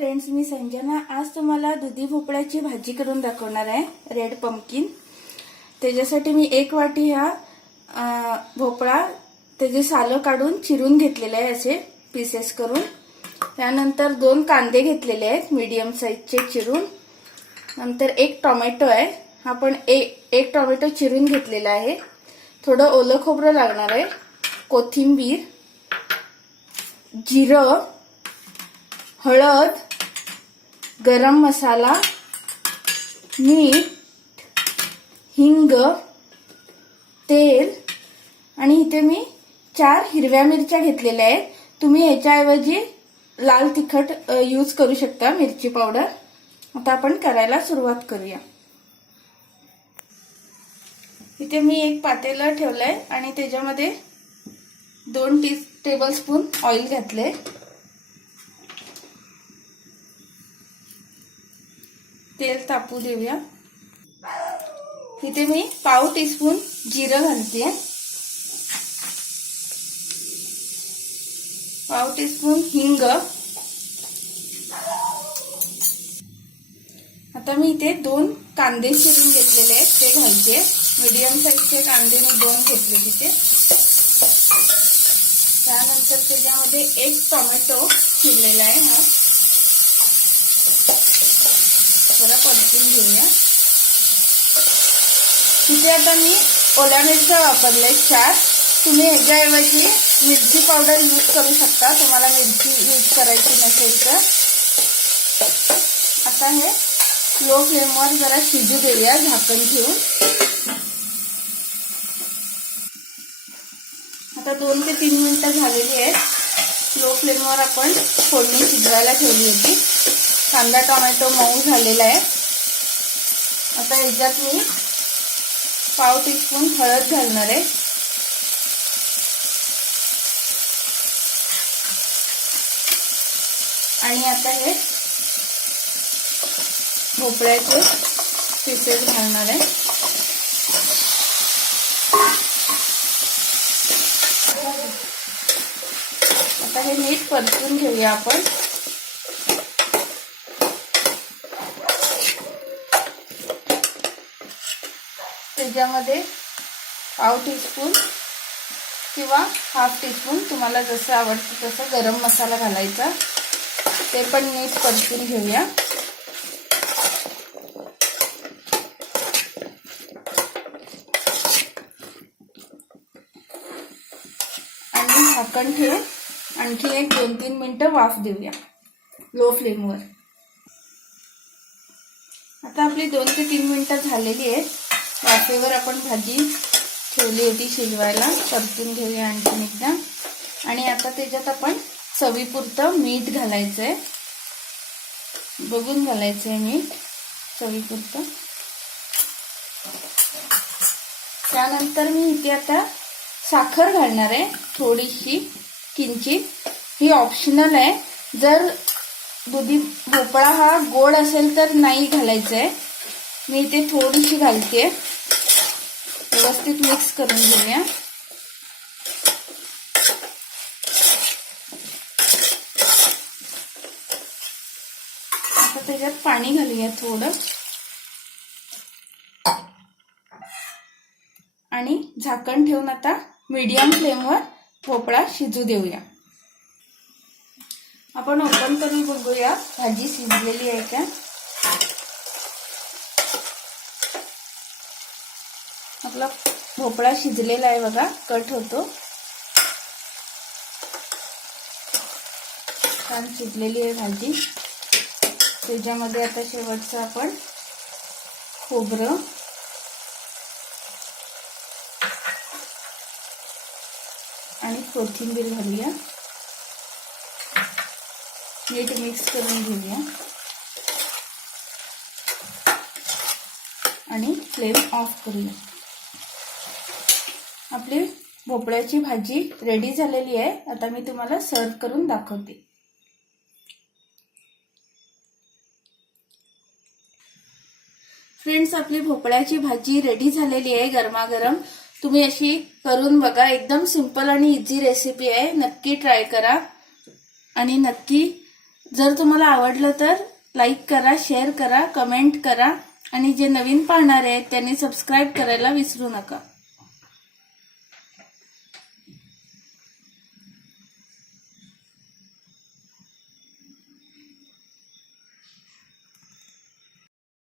Friends, मी संजना आज तुम्हाला दुधी भोपळ्याची भाजी करून दाखवणार आहे, रेड पंपकिन। त्याच्यासाठी मी 1 वाटी हा भोपळा त्याचे साल काढून चिरून घेतलेले आहे असे पीसेस करून। त्यानंतर 2 कांदे घेतलेले आहेत मीडियम साइजचे चिरून। नंतर 1 टोमॅटो आहे, हा पण एक टोमॅटो चिरून घेतलेला आहे। थोडं ओलं खोबरं लागणार आहे, कोथिंबीर, जिरं, हळद, गरम मसाला, मीठ, हिंग, तेल आणि इथे मी 4 हिरव्या मिरच्या घेतलेल्या आहेत। तुम्ही याच्याऐवजी लाल तिखट यूज करू शकता, मिरची पावडर। आता आपण करायला सुरुवात करूया। इथे मी एक पातेलं ठेवलंय आणि त्याच्यामध्ये 2 टेबलस्पून ऑइल घातले। तेल तापू देऊया। इथे मी पाव टीस्पून जिरं घालते, पाव टीस्पून हिंग। आता मी इथे 2 कांदे चिरून घेतलेले आहेत ते घालते। मीडियम साइजचे कांदे मी 2 घेतले तिथे। त्यानंतर त्याच्यामध्ये 1 टोमॅटो चिरलेला आहे, हा थोडा परतून घेऊया। तिथे आता मी ओल्या मिरच्या वापरले 4। तुम्ही याच्याऐवजी मिरची पावडर यूज करू शकता, तुम्हाला मिरची यूज करायची नसेल तर। आता हे लो फ्लेमवर जरा शिजू देऊया झाकण ठेवून। आता 2 ते 3 मिनिटं झालेली आहेत। लो फ्लेमवर आपण फोडणी शिजवायला ठेवली होती। कांदा टोमॅटो मऊ झालेला आहे। आता याच्यात मी पाव टीस्पून हळद घालणार आहे। आणि आता हे भोपळ्याचे पीसेस घालणार आहे। आता हे नीट परतून घेऊया आपण। त्याच्यामध्ये पाव टीस्पून किंवा हाफ टीस्पून तुम्हाला जसं आवडतं तसं गरम मसाला घालायचा, ते पण नीट परतून घेऊया। आणि झाकण ठेवून आणखी 1-2-3 मिनिटं वाफ देऊया लो फ्लेमवर। आता आपली 2 ते 3 मिनिटं झालेली आहेत। वाफेवर आपण भाजी ठेवली होती शिजवायला, परतून घेऊया आणखीन एकदा। आणि आता त्याच्यात आपण चवीपुरतं मीठ घालायचंय, बघून घालायचंय मीठ चवीपुरतं। त्यानंतर मी इथे आता साखर घालणार आहे, थोडीशी किंचित। ही ऑप्शनल आहे, जर दुधी भोपळा हा गोड असेल तर नाही घालायचंय। मी इथे थोडीशी घालते। व्यवस्थित मिक्स करून घेऊया। आता त्याच्यात पाणी घालूया थोडं आणि झाकण ठेवून आता मीडियम फ्लेमवर भोपळा शिजू देऊया। आपण ओपन करून बघूया भाजी शिजलेली आहे का। आपला भोपळा शिजलेला आहे बघा, कट होतो। छान शिजलेली आहे भाजी। त्याच्यामध्ये आता शेवटचं आपण खोबरं आणि कोथिंबीर घालूया, नीट मिक्स करून घेऊया आणि फ्लेम ऑफ करूया। आपली भोपळ्याची भाजी रेडी झालेली आहे। आता मी तुम्हाला सर्व करून दाखवते। फ्रेंड्स, आपली भोपळ्याची भाजी रेडी झालेली आहे गरमागरम। तुम्ही अशी करून बघा, एकदम सिंपल आणि इझी रेसिपी आहे। नक्की ट्राय करा आणि नक्की जर तुम्हाला आवडलं तर लाईक करा, शेअर करा, कमेंट करा आणि जे नवीन पाहणारे आहेत त्यांनी सबस्क्राईब करायला विसरू नका.